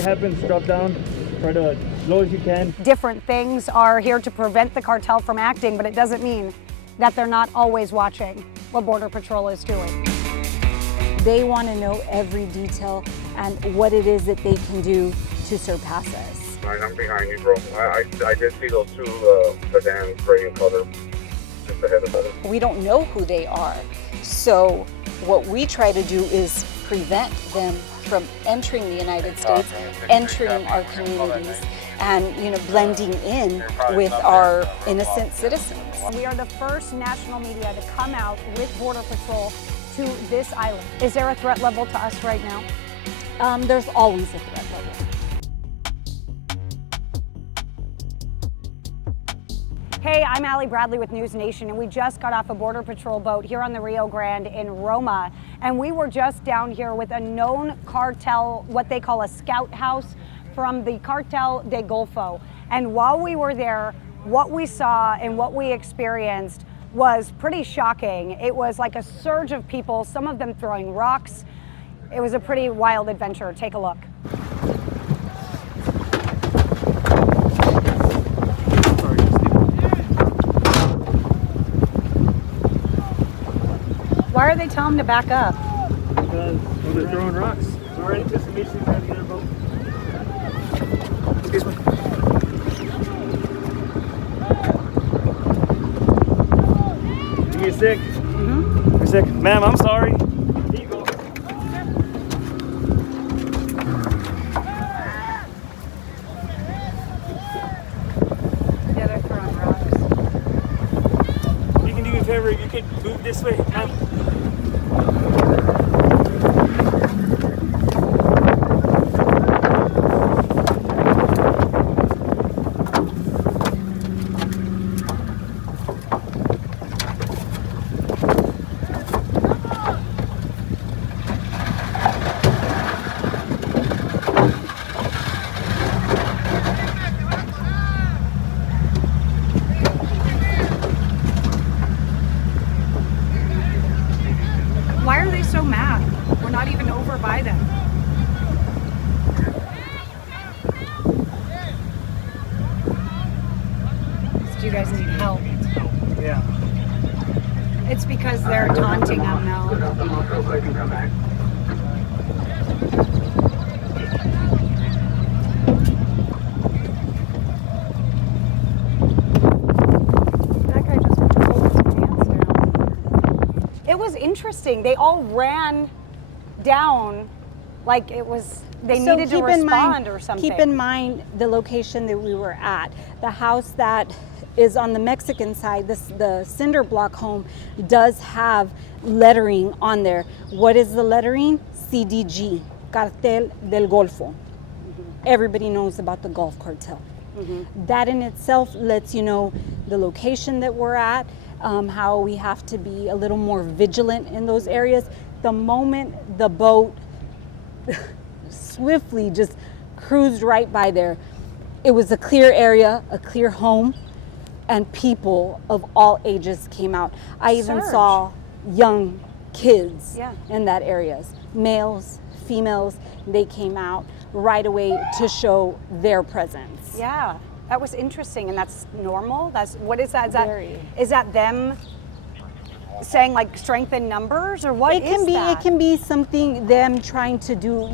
anything happens, drop down, try to as low as you can. Different things are here to prevent the cartel from acting, but it doesn't mean that they're not always watching what Border Patrol is doing. They want to know every detail and what it is that they can do to surpass us. I'm behind you, bro. I did see those two sedans, gray in color, just ahead of us. We don't know who they are, so what we try to do is prevent them from entering the United States, entering our communities, and blending in with our innocent citizens. We are the first national media to come out with Border Patrol to this island. Is there a threat level to us right now? There's always a threat level. Hey, I'm Allie Bradley with NewsNation, and we just got off a Border Patrol boat here on the Rio Grande in Roma, and we were just down here with a known cartel, what they call a scout house, from the Cartel del Golfo. And while we were there, what we saw and what we experienced was pretty shocking. It was like a surge of people, some of them throwing rocks. It was a pretty wild adventure. Take a look. Why are they telling them to back up? Because they're throwing rocks. We're already just immediately trying to get our boat. Excuse me. You're sick? Mm-hmm. You're sick? Ma'am, I'm sorry. Here you go. Yeah, they're throwing rocks. You can do me a favor, you can move this way, ma'am. Why are they so mad? We're not even over by them. Do you guys need help? Yeah. It's because they're taunting them now. That guy just pulled his pants down. It was interesting. They all ran down like it was, they needed to respond or something. Keep in mind the location that we were at. The house that is on the Mexican side, the cinder block home, does have lettering on there. What is the lettering? CDG, Cartel del Golfo. Everybody knows about the Gulf Cartel. That in itself lets you know the location that we're at, how we have to be a little more vigilant in those areas. The moment the boat swiftly just cruised right by there, it was a clear area, a clear home, and people of all ages came out. I even saw young kids in that areas, males, females. They came out right away to show their presence. Yeah, that was interesting, and that's normal. That's what is that? Very. Is that them saying like strength in numbers, or what It can is be. that? It can be something them trying to do,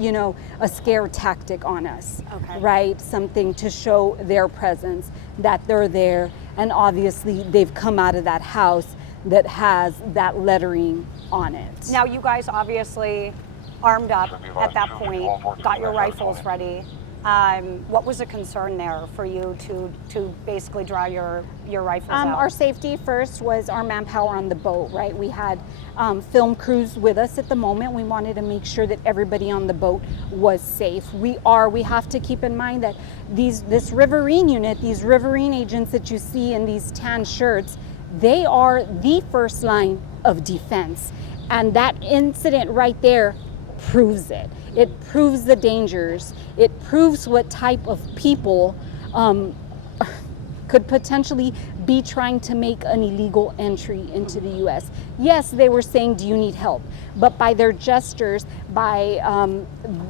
a scare tactic on us. Okay. Right, something to show their presence, that they're there, and obviously they've come out of that house that has that lettering on it. Now you guys obviously armed up at that point, got your rifles ready. What was a concern there for you to basically draw your rifles out? Our safety first was our manpower on the boat, right? We had film crews with us at the moment. We wanted to make sure that everybody on the boat was safe. We have to keep in mind that this riverine unit, these riverine agents that you see in these tan shirts, they are the first line of defense. And that incident right there proves it. It proves the dangers. It proves what type of people could potentially be trying to make an illegal entry into the U.S. Yes, they were saying, do you need help? But by their gestures, by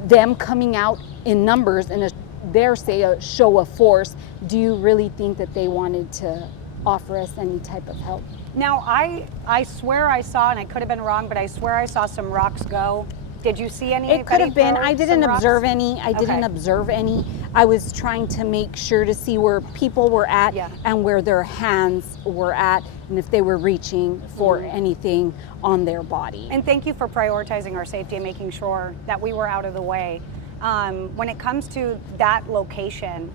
them coming out in numbers and a show of force, do you really think that they wanted to offer us any type of help? Now, I swear I saw, and I could have been wrong, but I swear I saw some rocks go. Did you see any? It could have been. I didn't observe rocks? any. I didn't observe any. I was trying to make sure to see where people were at and where their hands were at, and if they were reaching for anything on their body. And thank you for prioritizing our safety and making sure that we were out of the way. When it comes to that location,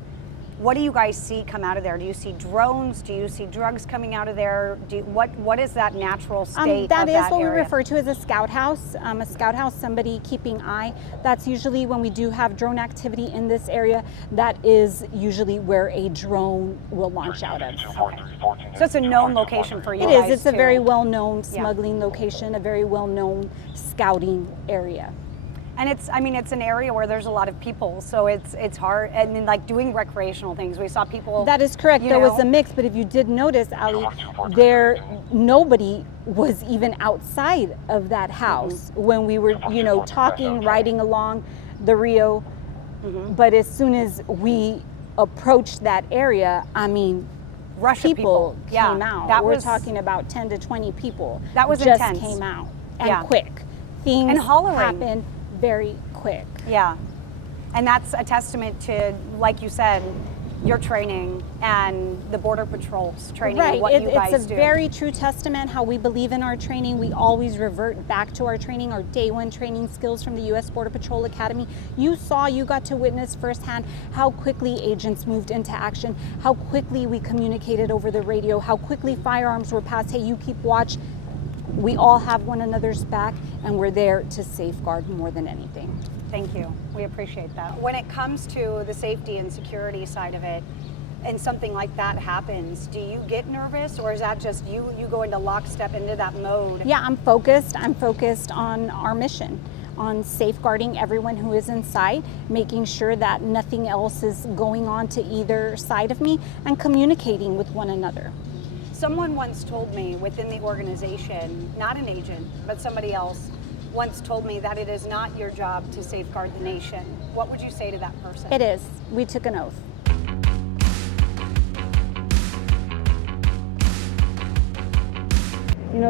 what do you guys see come out of there? Do you see drones? Do you see drugs coming out of there? What is that natural state that of is that what area? we refer to as a scout house. A scout house, somebody keeping eye. That's usually when we do have drone activity in this area. That is usually where a drone will launch out of. Okay. So it's a known location for you It guys is. It's a too. very well-known smuggling location, a very well-known scouting area. And it's an area where there's a lot of people, so it's hard. And then, like, doing recreational things, we saw people. That is correct. There was a mix, but if you did notice, Ali, nobody was even outside of that house when we were, talking, riding along the Rio. But as soon as we approached that area, rush of people came out. We're talking about 10 to 20 people. That was just intense. Came out and quick. Things and hollering happened very quick. Yeah, and that's a testament to, like you said, your training and the Border Patrol's training. Right, and what you guys it's a do. very true testament how we believe in our training. We always revert back to our training, our day one training skills from the U.S. Border Patrol Academy. You got to witness firsthand how quickly agents moved into action, how quickly we communicated over the radio, how quickly firearms were passed. Hey, you keep watch. We all have one another's back, and we're there to safeguard more than anything. Thank you. We appreciate that. When it comes to the safety and security side of it, and something like that happens, do you get nervous, or is that just you go into lockstep into that mode? Yeah, I'm focused. I'm focused on our mission, on safeguarding everyone who is inside, making sure that nothing else is going on to either side of me, and communicating with one another. Someone once told me within the organization, not an agent, but somebody else, once told me that it is not your job to safeguard the nation. What would you say to that person? It is. We took an oath.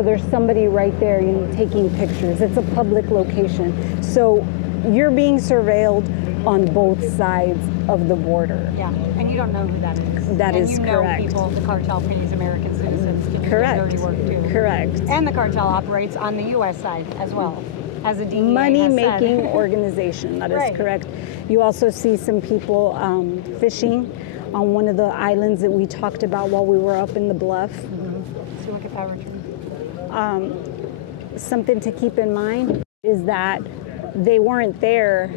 There's somebody right there, taking pictures. It's a public location. So you're being surveilled on both sides of the border. Yeah, and you don't know who that is. That is correct. And you know people, the cartel pays American citizens to do Correct. their dirty work too. Correct. And the cartel operates on the U.S. side as well, as a DEA Money-making organization, that is Right. correct. You also see some people fishing on one of the islands that we talked about while we were up in the bluff. So look at that retreat. Something to keep in mind is that they weren't there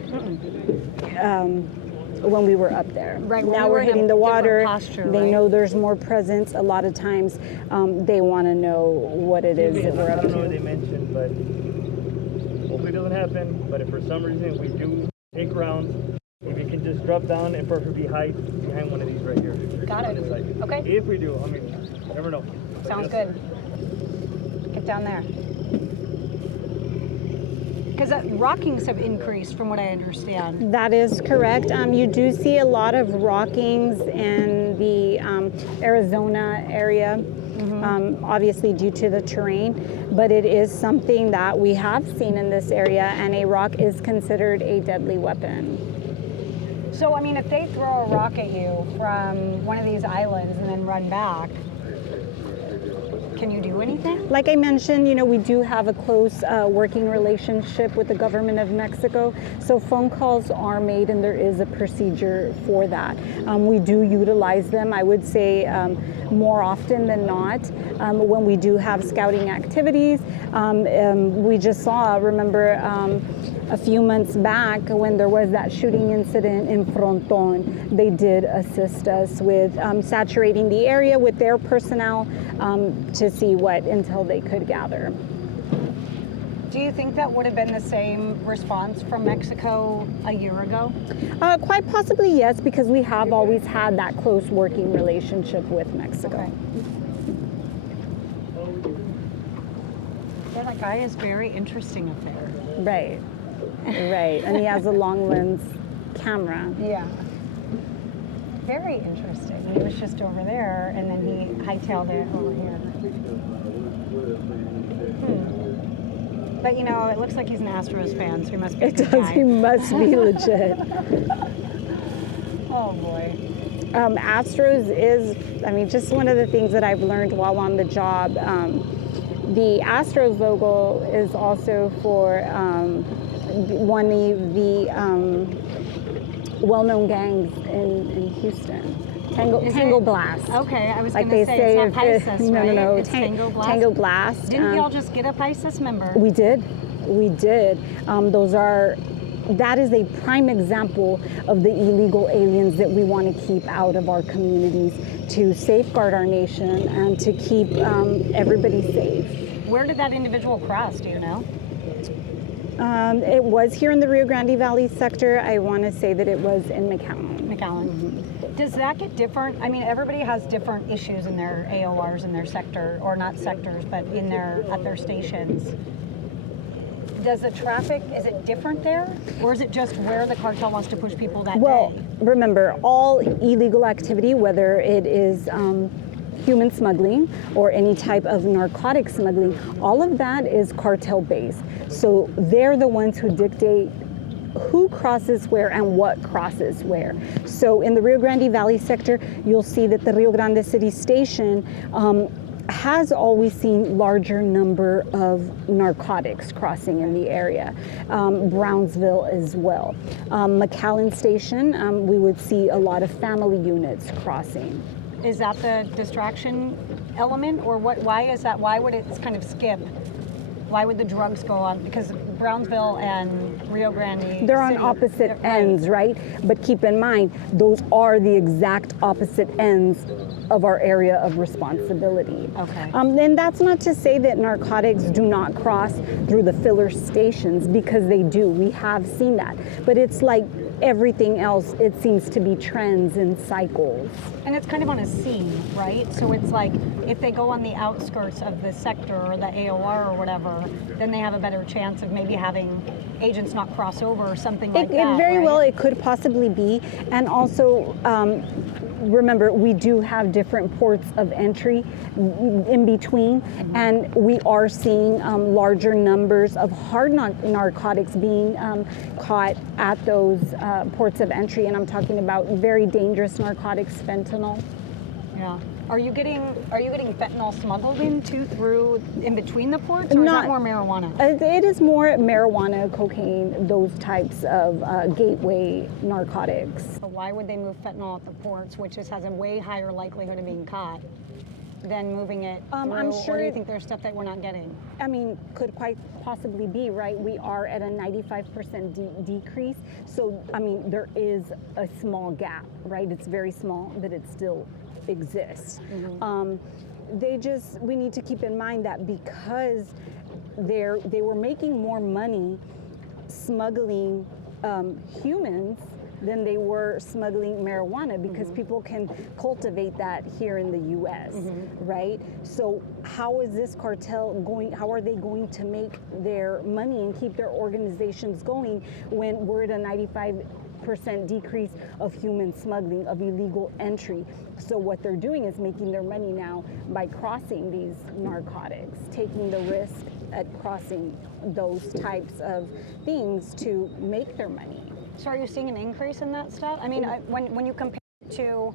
when we were up there. Right, now we were we're in a hitting the water. different posture, They right? know there's more presence. A lot of times they want to know what it is that we're up I don't know what to. they mentioned, but hopefully it doesn't happen. But if for some reason we do take rounds, if you can just drop down and perfectly hide behind one of these right here. Got it. On this side. Okay. If we do, you never know. Sounds good. Get down there. Because rockings have increased from what I understand. That is correct. You do see a lot of rockings in the Arizona area, obviously due to the terrain, but it is something that we have seen in this area, and a rock is considered a deadly weapon. So, if they throw a rock at you from one of these islands and then run back, can you do anything? Like I mentioned, we do have a close working relationship with the government of Mexico. So phone calls are made, and there is a procedure for that. We do utilize them, I would say, more often than not. When we do have scouting activities, we just saw, remember, a few months back when there was that shooting incident in Fronton, they did assist us with saturating the area with their personnel to see what intel they could gather. Do you think that would have been the same response from Mexico a year ago? Quite possibly, yes, because we have always had that close working relationship with Mexico. Okay. Yeah, that guy is very interesting up there. Right, right. And he has a long lens camera. Yeah. Very interesting. He was just over there, and then he hightailed it over here. But you know, it looks like he's an Astros fan, so he must be a It good does. guy. He must be legit. Oh boy. Astros is, I mean, just one of the things that I've learned while on the job. The Astros logo is also for one of the well-known gangs in Houston. Tango Blast. Okay, I was Like going to they say, say, it's not Pisces, no, right? no, It's Tango Blast. Tango Blast. Didn't y'all just get a Pisces member? We did. That is a prime example of the illegal aliens that we want to keep out of our communities to safeguard our nation and to keep everybody safe. Where did that individual cross, do you know? It was here in the Rio Grande Valley sector. I want to say that it was in McAllen. Does that get different? I mean, everybody has different issues in their AORs in their sector, or not sectors, but at their stations. Does the traffic, is it different there? Or is it just where the cartel wants to push people that Well, day? remember, all illegal activity, whether it is human smuggling or any type of narcotic smuggling, all of that is cartel based. So they're the ones who dictate who crosses where and what crosses where. So in the Rio Grande Valley sector, you'll see that the Rio Grande City Station has always seen larger number of narcotics crossing in the area. Brownsville as well. McAllen Station, we would see a lot of family units crossing. Is that the distraction element, or what? Why is that? Why would it kind of skip? Why would the drugs go on? Because Brownsville and Rio Grande They're on City, opposite ends, right? But keep in mind, those are the exact opposite ends of our area of responsibility. Okay. And that's not to say that narcotics do not cross through the filler stations, because they do. We have seen that. But it's like everything else, it seems to be trends and cycles. And it's kind of on a seam, right? So it's like if they go on the outskirts of the sector or the AOR or whatever, then they have a better chance of maybe having agents not cross over or something like that. It very right? well, it could possibly be. And also, remember, we do have different ports of entry in between, and we are seeing larger numbers of hard narcotics being caught at those ports of entry, and I'm talking about very dangerous narcotics, fentanyl. Yeah. Are you getting fentanyl smuggled in between the ports, or is that more marijuana? It is more marijuana, cocaine, those types of gateway narcotics. So why would they move fentanyl at the ports, which has a way higher likelihood of being caught, than moving it I'm through, sure or do you think there's stuff that we're not getting? I mean, could quite possibly be, right? We are at a 95% decrease. So, I mean, there is a small gap, right? It's very small, but it still exists. We need to keep in mind that because they were making more money smuggling humans than they were smuggling marijuana, because people can cultivate that here in the U.S., right? So how is this cartel how are they going to make their money and keep their organizations going when we're at a 95% decrease of human smuggling, of illegal entry? So what they're doing is making their money now by crossing these narcotics, taking the risk at crossing those types of things to make their money. So are you seeing an increase in that stuff? I mean, when you compare it to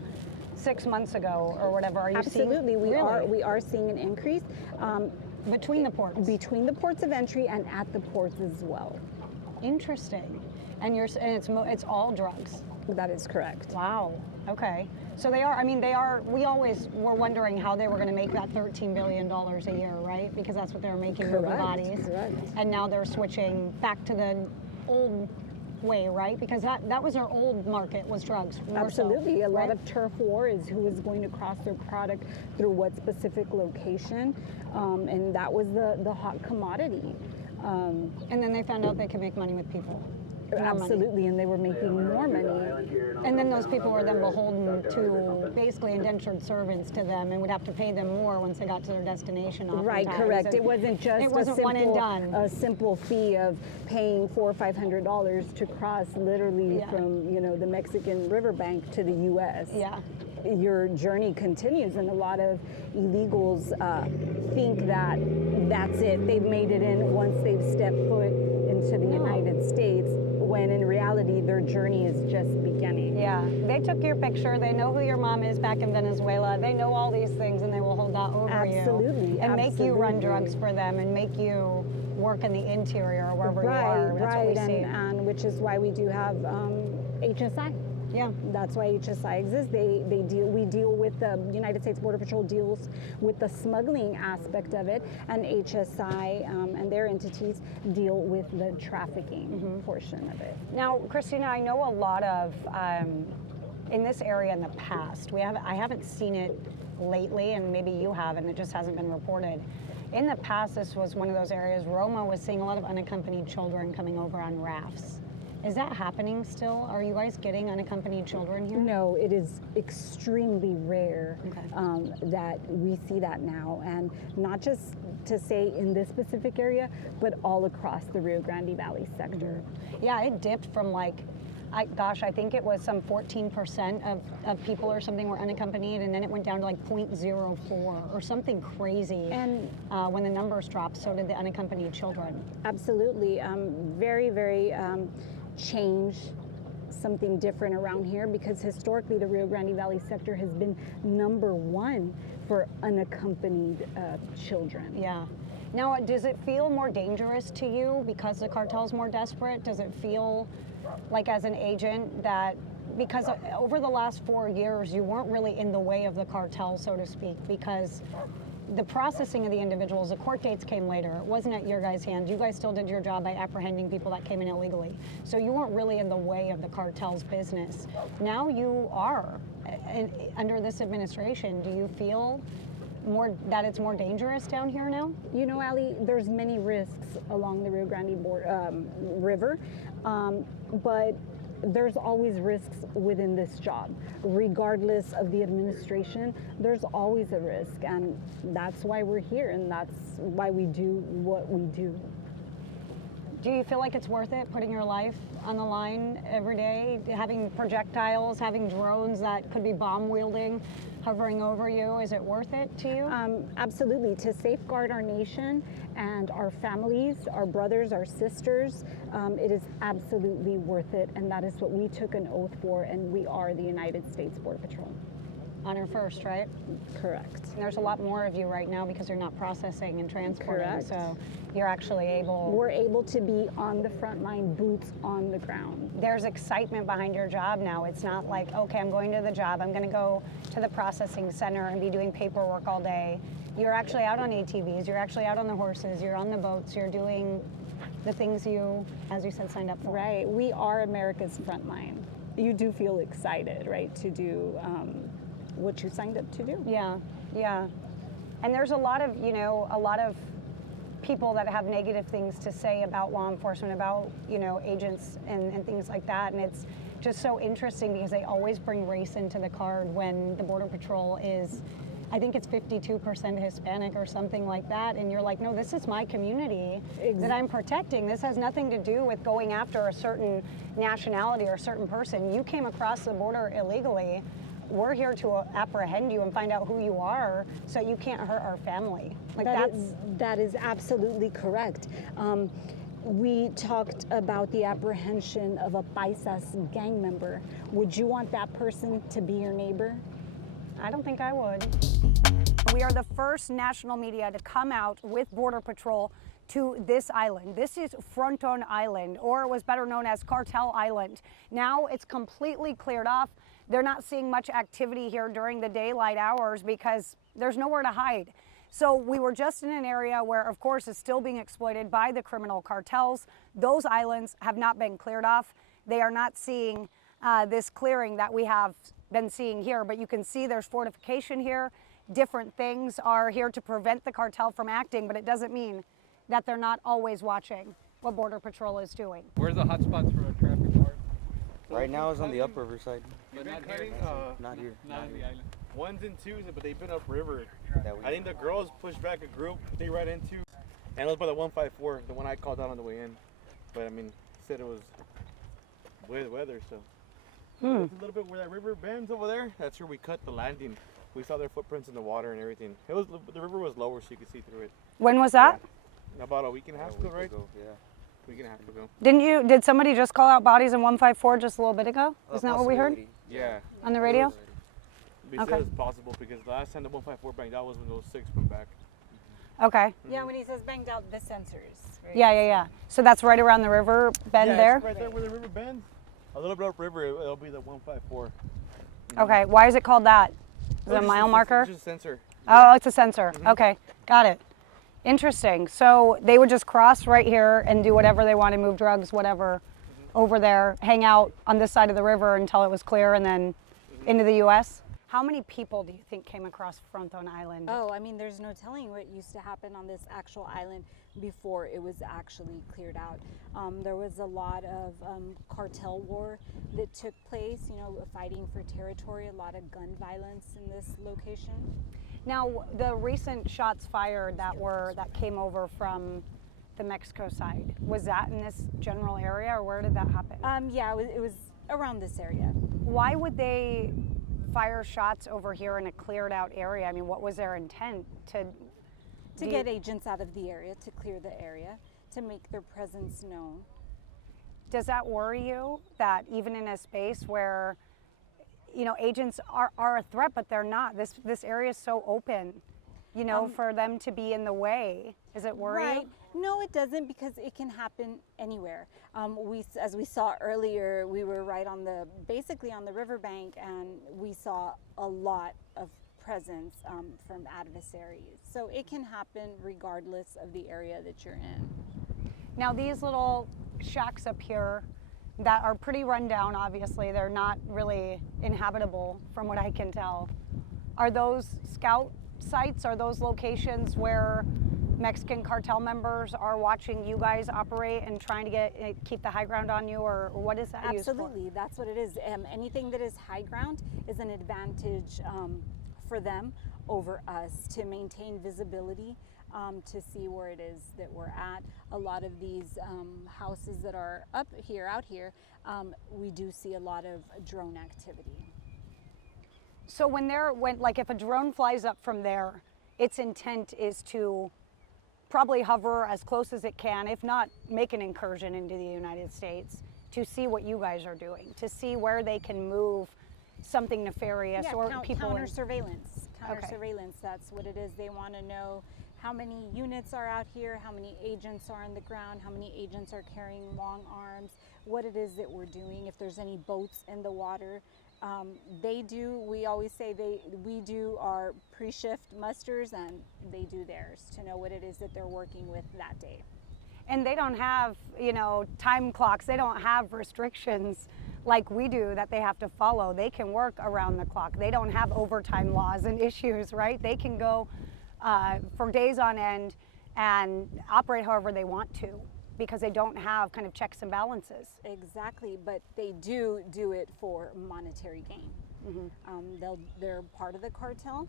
6 months ago or whatever, are you Absolutely, seeing? we are seeing an increase Between the ports? between the ports of entry and at the ports as well. Interesting. And it's all drugs. That is correct. Wow. Okay. So they are, we always were wondering how they were going to make that $13 billion a year, right? Because that's what they were making with the bodies. Correct. And now they're switching back to the old way, right? Because that was their old market, was drugs. Absolutely. A lot of turf war is who is going to cross their product through what specific location. And that was the hot commodity. And then they found out they could make money with people. More money. Absolutely, and they were making more money. And then those people were then beholden to basically indentured servants to them and would have to pay them more once they got to their destination. Right, correct. And it wasn't just it wasn't one and done. A simple fee of paying $400 or $500 to cross literally Yeah. from the Mexican riverbank to the U.S. Yeah. Your journey continues, and a lot of illegals think that that's it. They've made it in once they've stepped foot into the United States, when in reality their journey is just beginning. Yeah, they took your picture. They know who your mom is back in Venezuela. They know all these things, and they will hold that over Absolutely, you and make you run absolutely. drugs for them and make you work in the interior or wherever you are. That's Right, what we see. and which is why we do have HSI. Yeah. That's why HSI exists. We deal with the United States Border Patrol deals with the smuggling aspect of it, and HSI and their entities deal with the trafficking portion of it. Now, Christina, I know a lot of in this area in the past. I haven't seen it lately, and maybe you have, and it just hasn't been reported. In the past, this was one of those areas. Roma was seeing a lot of unaccompanied children coming over on rafts. Is that happening still? Are you guys getting unaccompanied children here? No, it is extremely rare Okay. that we see that now, and not just to say in this specific area, but all across the Rio Grande Valley sector. Yeah, it dipped from I think it was some 14% of people or something were unaccompanied, and then it went down to like 0.04 or something crazy. And when the numbers dropped, so did the unaccompanied children. Absolutely, very, very change something different around here, because historically the Rio Grande Valley sector has been #1 for unaccompanied children. Yeah. Now, does it feel more dangerous to you because the cartel's more desperate? Does it feel like, as an agent, that because over the last 4 years you weren't really in the way of the cartel, so to speak, because the processing of the individuals, the court dates came later. It wasn't at your guys' hands. You guys still did your job by apprehending people that came in illegally. So you weren't really in the way of the cartel's business. Now you are. Under this administration, do you feel that it's more dangerous down here now? You know, Ali, there's many risks along the Rio Grande River, but there's always risks within this job. Regardless of the administration, there's always a risk, and that's why we're here, and that's why we do what we do. Do you feel like it's worth it, putting your life on the line every day, having projectiles, having drones that could be bomb wielding, hovering over you? Is it worth it to you? Absolutely. To safeguard our nation and our families, our brothers, our sisters, it is absolutely worth it, and that is what we took an oath for, and we are the United States Border Patrol. Honor first, right? Correct. And there's a lot more of you right now because you're not processing and transporting. Correct. So you're actually able. We're able to be on the front line, boots on the ground. There's excitement behind your job now. It's not like, okay, I'm going to the job, I'm going to go to the processing center and be doing paperwork all day. You're actually out on ATVs, you're actually out on the horses, you're on the boats, you're doing the things you, as you said, signed up for. Right. We are America's front line. You do feel excited, right, to do what you signed up to do. Yeah, yeah. And there's a lot of people that have negative things to say about law enforcement, about, agents and things like that. And it's just so interesting because they always bring race into the card when the Border Patrol is, I think it's 52% Hispanic or something like that. And you're like, no, this is my community that I'm protecting. This has nothing to do with going after a certain nationality or a certain person. You came across the border illegally. We're here to apprehend you and find out who you are so you can't hurt our family. That is absolutely correct. We talked about the apprehension of a Paisas gang member. Would you want that person to be your neighbor? I don't think I would. We are the first national media to come out with Border Patrol to this island. This is Fronton Island, or it was better known as Cartel Island. Now it's completely cleared off. They're not seeing much activity here during the daylight hours because there's nowhere to hide. So we were just in an area where, of course, is still being exploited by the criminal cartels. Those islands have not been cleared off. They are not seeing this clearing that we have been seeing here, but you can see there's fortification here. Different things are here to prevent the cartel from acting, but it doesn't mean that they're not always watching what Border Patrol is doing. Where's the hot spots for a traffic guard? Right now it's on the upriver side. But not cutting, here. Not here. Not on the island. ones and twos, but they've been upriver. That we I think the girls pushed back a group they ran into, and it was by the 154, the one I called out on the way in. But I mean, said it was weather, so. It's a little bit where that river bends over there. That's where we cut the landing. We saw their footprints in the water and everything. It was the river was lower, so you could see through it. When was that? Yeah. About a week and a half ago, right? Yeah. Week and a half ago. Did somebody just call out bodies in 154 just a little bit ago? Isn't that what we heard Yeah. on the radio? They Okay. said it's possible because the last time the 154 banged out was when those 6 went back. Okay. Yeah, when he says banged out, the sensors. Right? Yeah. So that's right around the river bend Yeah, there? it's right there where the river bends. A little bit upriver, it'll be the 154. Okay. Why is it called that? Is it a mile marker? It's just a sensor. Oh, it's a sensor. Okay. Got it. Interesting. So they would just cross right here and do whatever they wanted, move drugs, whatever, over there, hang out on this side of the river until it was clear and then into the U.S.? How many people do you think came across Fronton Island? Oh, I mean, there's no telling what used to happen on this actual island before it was actually cleared out. There was a lot of cartel war that took place, you know, fighting for territory, a lot of gun violence in this location. Now, the recent shots fired that came over from the Mexico side, was that in this general area, or where did that happen? Yeah, it was around this area. Why would they fire shots over here in a cleared out area? I mean, what was their intent? To get agents out of the area, to clear the area, to make their presence known. Does that worry you that even in a space where, you know, agents are a threat, but they're not? This area is so open, you know, for them to be in the way. Does it worry Right. you? No, it doesn't, because it can happen anywhere. As we saw earlier, we were right on basically on the riverbank, and we saw a lot of presence from adversaries. So it can happen regardless of the area that you're in. Now, these little shacks up here that are pretty run down, obviously, they're not really inhabitable from what I can tell. Are those scout sites? Are those locations where Mexican cartel members are watching you guys operate and trying to keep the high ground on you, or what is that used for? Absolutely, that's what it is. Anything that is high ground is an advantage for them over us, to maintain visibility, to see where it is that we're at. A lot of these houses that are out here, we do see a lot of drone activity. So like if a drone flies up from there, its intent is to probably hover as close as it can, if not make an incursion into the United States, to see what you guys are doing, to see where they can move something nefarious, Yeah, or people counter surveillance. Counter Okay. surveillance, that's what it is. They want to know how many units are out here, how many agents are on the ground, how many agents are carrying long arms, what it is that we're doing, if there's any boats in the water. We always say we do our pre-shift musters, and they do theirs to know what it is that they're working with that day. And they don't have, you know, time clocks. They don't have restrictions like we do that they have to follow. They can work around the clock. They don't have overtime laws and issues, right? They can go for days on end and operate however they want to, because they don't have kind of checks and balances. Exactly, but they do it for monetary gain. They're part of the cartel.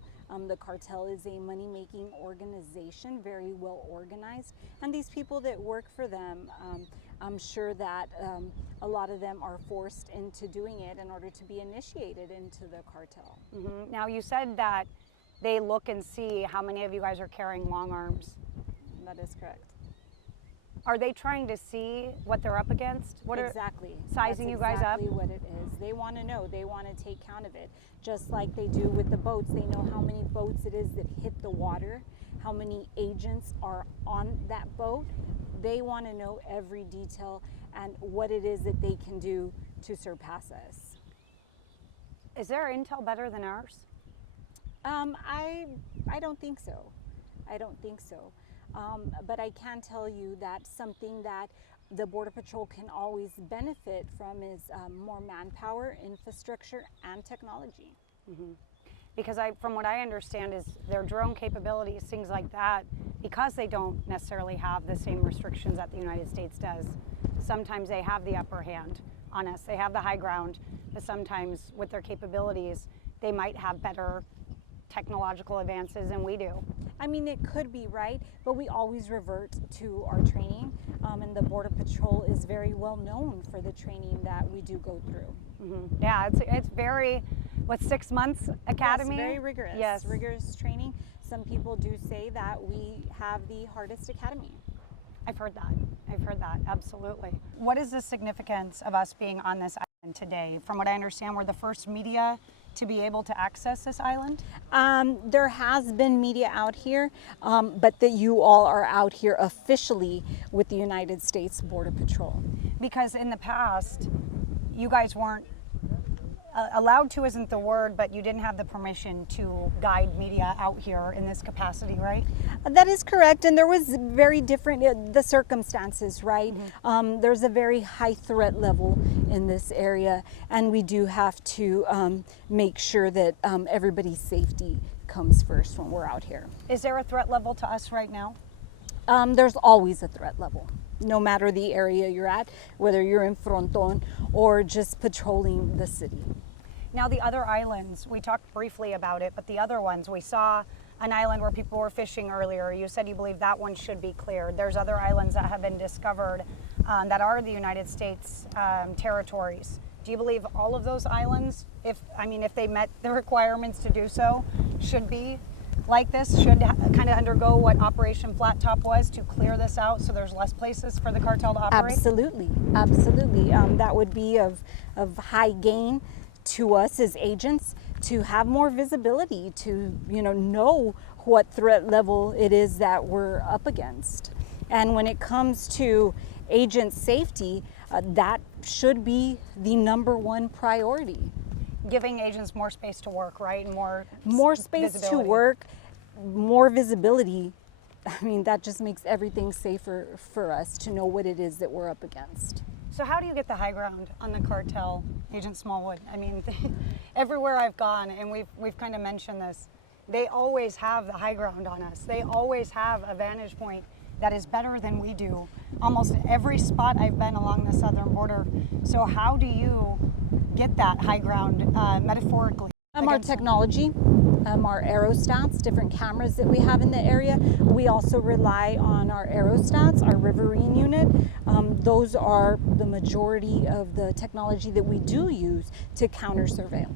The cartel is a money-making organization, very well organized, and these people that work for them, I'm sure that a lot of them are forced into doing it in order to be initiated into the cartel. Now, you said that they look and see how many of you guys are carrying long arms. That is correct. Are they trying to see what they're up against? What Exactly. sizing That's you guys up? exactly what it is. They want to know. They want to take count of it. Just like they do with the boats. They know how many boats it is that hit the water, how many agents are on that boat. They want to know every detail and what it is that they can do to surpass us. Is their intel better than ours? I don't think so. I don't think so. But I can tell you that something that the Border Patrol can always benefit from is more manpower, infrastructure, and technology. Because from what I understand is their drone capabilities, things like that, because they don't necessarily have the same restrictions that the United States does, sometimes they have the upper hand on us. They have the high ground, but sometimes with their capabilities, they might have better technological advances than we do. I mean, it could be right, but we always revert to our training, and the Border Patrol is very well known for the training that we do go through. Mm-hmm. Yeah, it's very, 6 months academy? Yes, very rigorous. Yes. Rigorous training. Some people do say that we have the hardest academy. I've heard that, absolutely. What is the significance of us being on this island today? From what I understand, we're the first media to be able to access this island? There has been media out here, but that you all are out here officially with the United States Border Patrol. Because in the past, you guys weren't allowed to isn't the word, but you didn't have the permission to guide media out here in this capacity, right? That is correct, and there was very different, the circumstances, right? Mm-hmm. There's a very high threat level in this area, and we do have to make sure that everybody's safety comes first when we're out here. Is there a threat level to us right now? There's always a threat level, no matter the area you're at, whether you're in Fronton or just patrolling the city. Now the other islands, we talked briefly about it, but the other ones, we saw an island where people were fishing earlier. You said you believe that one should be cleared. There's other islands that have been discovered that are the United States territories. Do you believe all of those islands, if they met the requirements to do so, should be like this, should kind of undergo what Operation Flat Top was to clear this out so there's less places for the cartel to operate? Absolutely, absolutely. That would be of high gain to us as agents to have more visibility, to know what threat level it is that we're up against. And when it comes to agent safety, that should be the #1 priority. Giving agents more space to work, right? And more space to work, more visibility. I mean, that just makes everything safer for us to know what it is that we're up against. So how do you get the high ground on the cartel, Agent Smallwood? I mean, everywhere I've gone, and we've kind of mentioned this, they always have the high ground on us. They always have a vantage point that is better than we do. Almost every spot I've been along the southern border. So how do you get that high ground metaphorically? Our technology, our aerostats, different cameras that we have in the area. We also rely on our aerostats, our riverine unit. Those are the majority of the technology that we do use to counter surveil.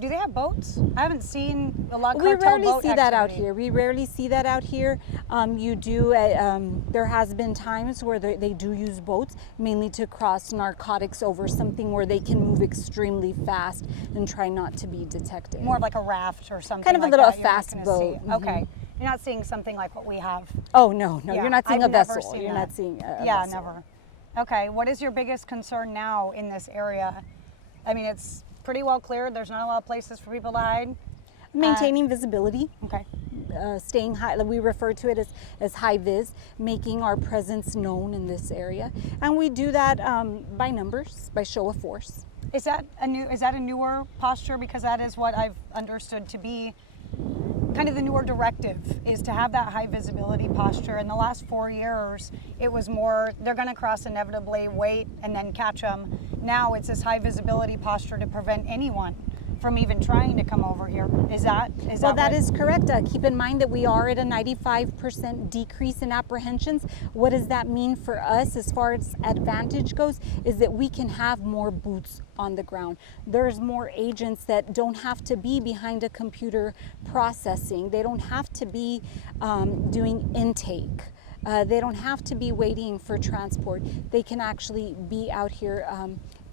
Do they have boats? I haven't seen a lot of We cartel rarely boat see that out activity. here. We rarely see that out here. You do. There has been times where they do use boats, mainly to cross narcotics over something where they can move extremely fast and try not to be detected. More of like a raft or something. Kind of like a little that. You're not fast gonna boat. see. Okay, you're not seeing something like what we have. Oh no, Yeah, you're not seeing I've a never vessel. seen You're that. not seeing a Yeah, vessel. never. Okay, what is your biggest concern now in this area? I mean, it's pretty well cleared. There's not a lot of places for people to hide. Maintaining visibility. Okay. Staying high, we refer to it as high vis, making our presence known in this area, and we do that by numbers, by show of force. Is that a newer posture? Because that is what I've understood to be kind of the newer directive, is to have that high visibility posture. In the last 4 years, it was more, they're going to cross inevitably, wait, and then catch them. Now it's this high visibility posture to prevent anyone from even trying to come over here. Is that Well, that is correct. Keep in mind that we are at a 95% decrease in apprehensions. What does that mean for us as far as advantage goes is that we can have more boots on the ground. There's more agents that don't have to be behind a computer processing. They don't have to be doing intake. They don't have to be waiting for transport. They can actually be out here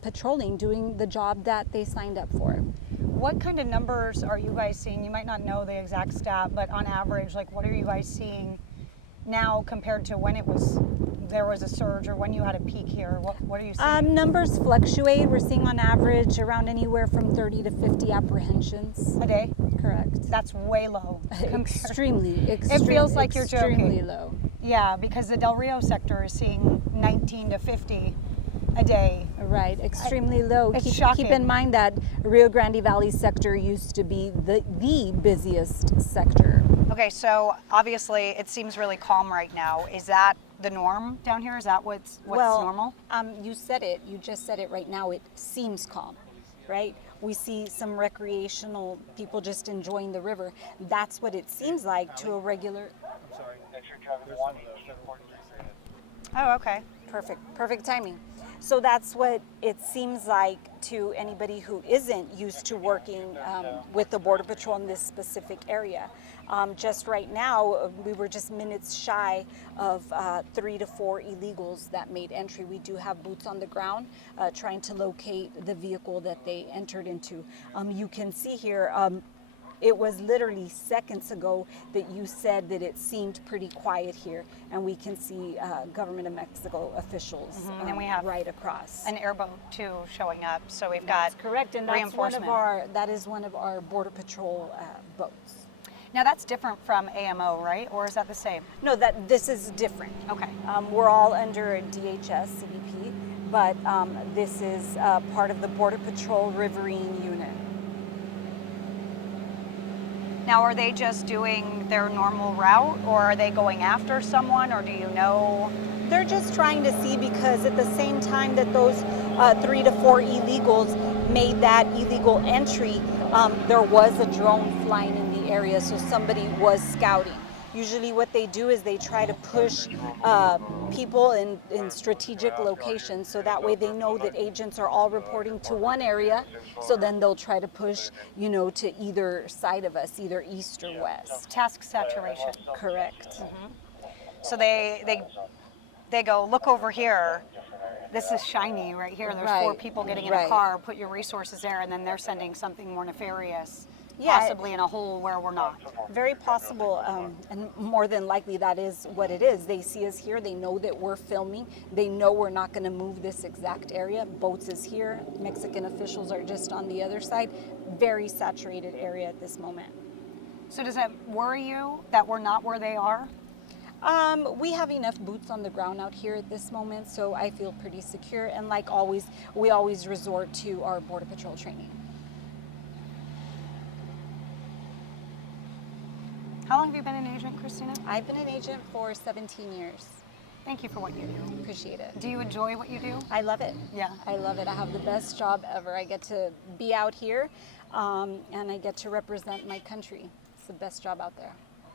patrolling, doing the job that they signed up for. What kind of numbers are you guys seeing? You might not know the exact stat, but on average, like what are you guys seeing now compared to when there was a surge or when you had a peak here? What are you seeing? Numbers fluctuate. We're seeing on average around anywhere from 30 to 50 apprehensions. A day? Correct. That's way low. Extremely. It feels like you're joking. Extremely low. Yeah, because the Del Rio sector is seeing 19 to 50. a day. Right, extremely low. It's Keep shocking. in mind that Rio Grande Valley sector used to be the busiest sector. Okay, so obviously it seems really calm right now. Is that the norm down here? Is that what's normal? You said it. You just said it right now. It seems calm, right? We see some recreational people just enjoying the river. That's what it seems like to a regular. I'm sorry. There's some 743 saying it. Oh, okay. Perfect timing. So that's what it seems like to anybody who isn't used to working with the Border Patrol in this specific area. Just right now, we were just minutes shy of 3 to 4 illegals that made entry. We do have boots on the ground trying to locate the vehicle that they entered into. You can see here, it was literally seconds ago that you said that it seemed pretty quiet here, and we can see Government of Mexico officials And then we have right across. an airboat too showing up. So we've That's got correct, and that's reinforcement. that is one of our Border Patrol boats. Now that's different from AMO, right? Or is that the same? No, this is different. Okay. We're all under a DHS CBP, but this is part of the Border Patrol Riverine Unit. Now, are they just doing their normal route, or are they going after someone, or do you know? They're just trying to see, because at the same time that those 3 to 4 illegals made that illegal entry, there was a drone flying in the area, so somebody was scouting. Usually what they do is they try to push people in strategic locations, so that way they know that agents are all reporting to one area, so then they'll try to push, to either side of us, either east or west. Task saturation. Correct. So they go, look over here. This is shiny right here. There's 4 Right, people getting in a right. car. Put your resources there, and then they're sending something more nefarious, Yeah. possibly in a hole where we're not. Very possible, and more than likely that is what it is. They see us here, they know that we're filming, they know we're not going to move this exact area. Boats is here, Mexican officials are just on the other side. Very saturated area at this moment. So does that worry you that we're not where they are? We have enough boots on the ground out here at this moment, so I feel pretty secure. And like always, we always resort to our Border Patrol training. How long have you been an agent, Christina? I've been an agent for 17 years. Thank you for what you do. Appreciate it. Do you enjoy what you do? I love it. Yeah. I love it. I have the best job ever. I get to be out here and I get to represent my country. It's the best job out there.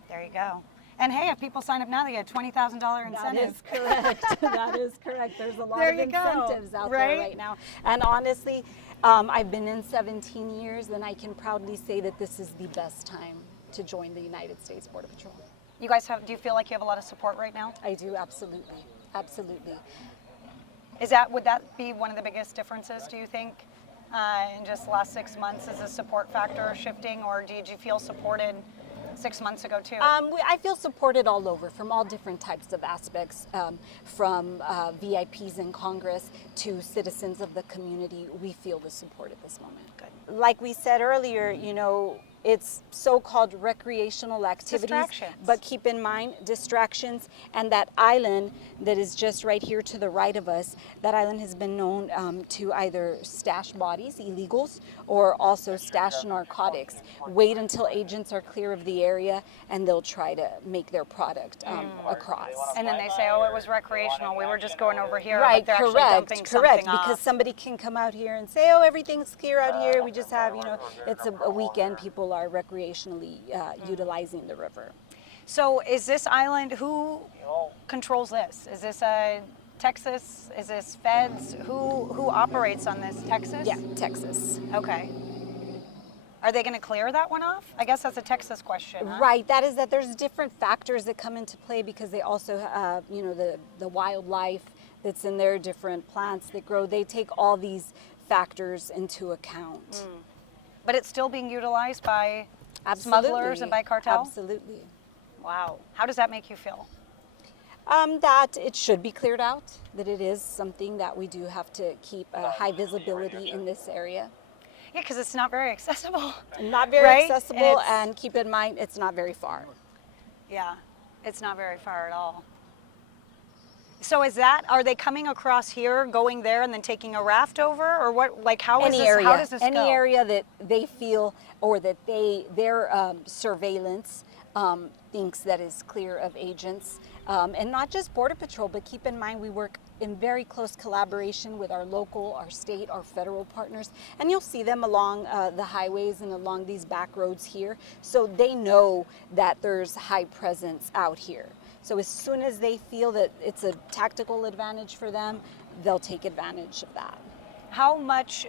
There you go. And hey, if people sign up now, they get a $20,000 That incentive. is correct. That is correct. There's a lot There of you go. incentives out there right now. And honestly, I've been in 17 years, and I can proudly say that this is the best time to join the United States Border Patrol. You guys do you feel like you have a lot of support right now? I do, absolutely. Absolutely. Would that be one of the biggest differences, do you think, in just the last 6 months? Is the support factor shifting, or did you feel supported 6 months ago too? I feel supported all over, from all different types of aspects, from VIPs in Congress to citizens of the community. We feel the support at this moment. Good. Like we said earlier, it's so-called recreational activities, Distractions. but keep in mind distractions, and that island that is just right here to the right of us, that island has been known to either stash bodies, illegals, or also stash narcotics. Wait until agents are clear of the area and they'll try to make their product across. And then they say, oh, it was recreational. We were just going over here. Right, but they're actually dumping correct. something Because off. somebody can come out here and say, oh, everything's clear out here. We just have, it's a weekend. People are recreationally utilizing the river. So is this island, who controls this? Is this Texas? Is this feds? Who operates on this? Texas? Yeah, Texas. Okay. Are they going to clear that one off? I guess that's a Texas question. Huh? Right, that there's different factors that come into play, because they also have, the wildlife that's in there, different plants that grow. They take all these factors into account. But it's still being utilized by Absolutely. smugglers and by cartel? Absolutely. Wow. How does that make you feel? That it should be cleared out, that it is something that we do have to keep high visibility in this area. Yeah, because it's not very accessible. Not very Right? accessible, It's- and keep in mind, it's not very far. Yeah, it's not very far at all. So are they coming across here, going there, and then taking a raft over, or what? Like how is Any this? area, How does this any go? area that they feel or that their surveillance thinks that is clear of agents, and not just Border Patrol, but keep in mind we work in very close collaboration with our local, our state, our federal partners, and you'll see them along the highways and along these back roads here. So they know that there's high presence out here. So as soon as they feel that it's a tactical advantage for them, they'll take advantage of that. How much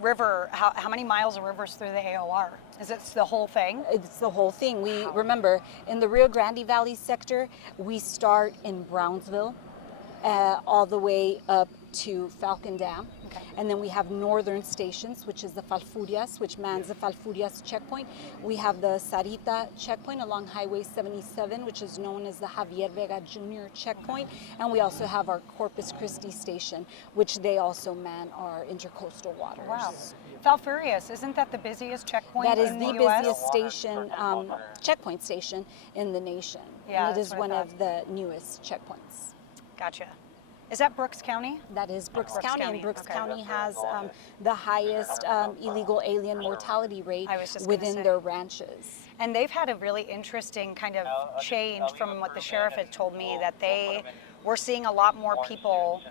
river? How many miles of rivers through the AOR? Is it the whole thing? It's the whole thing. We remember in the Rio Grande Valley sector, we start in Brownsville, all the way up to Falcon Dam. Okay. And then we have northern stations, which is the Falfurrias, which mans the Falfurrias checkpoint. We have the Sarita checkpoint along Highway 77, which is known as the Javier Vega Jr. checkpoint. And we also have our Corpus Christi station, which they also man our intercoastal waters. Wow. Falfurrias, isn't that the busiest checkpoint That is in the the US? busiest station, checkpoint station in the nation. Yeah, and it that's is what I one thought. of the newest checkpoints. Gotcha. Is that Brooks County? That is Brooks Brooks County, County, and Brooks okay. County has the highest illegal alien mortality rate I was just gonna within say. their ranches. And they've had a really interesting kind of change from what the sheriff had told me, that they were seeing a lot more people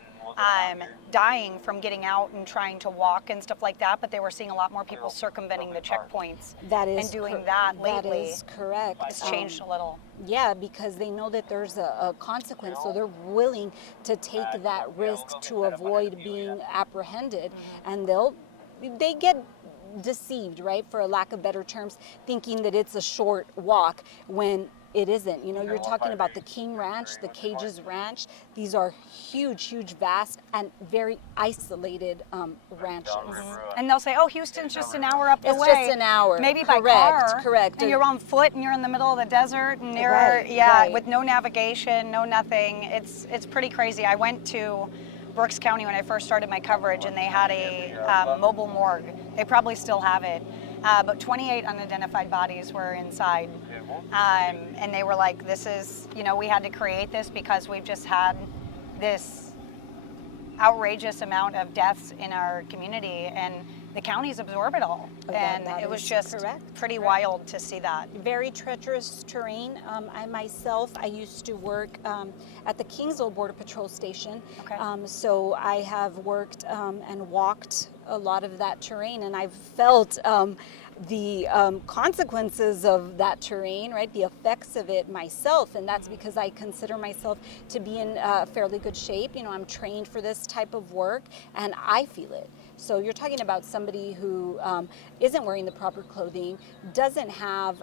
dying from getting out and trying to walk and stuff like that, but they were seeing a lot more people circumventing the checkpoints That is and doing that lately. That is correct. It's changed a little. Yeah, because they know that there's a consequence, so they're willing to take that risk to avoid being apprehended, and they get deceived, right, for a lack of better terms, thinking that it's a short walk when it isn't. You know, you're talking about the King Ranch, the Cages Ranch. These are huge, vast, and very isolated ranches. And they'll say, oh, Houston's just an hour up the It's way. just an hour. Maybe by Correct, car. correct. And you're on foot and you're in the middle of the desert and you're, Right, yeah, right. with no navigation, no nothing. It's pretty crazy. I went to Brooks County when I first started my coverage, and they had a mobile morgue. They probably still have it. But 28 unidentified bodies were inside. And they were like, this is, we had to create this because we've just had this outrageous amount of deaths in our community, and the counties absorb it all. And that it was is just correct. pretty wild to see that. Very treacherous terrain. I used to work at the Kingsville Border Patrol Station. Okay. So I have worked and walked a lot of that terrain, and I've felt the consequences of that terrain, right? The effects of it myself, and that's because I consider myself to be in fairly good shape. I'm trained for this type of work, and I feel it. So you're talking about somebody who isn't wearing the proper clothing, doesn't have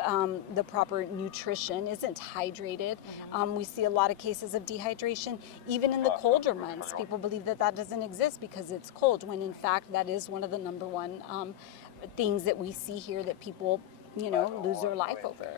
the proper nutrition, isn't hydrated. We see a lot of cases of dehydration, even in the colder months. People believe that doesn't exist because it's cold, when in fact that is one of the number one things that we see here that people, lose their life over.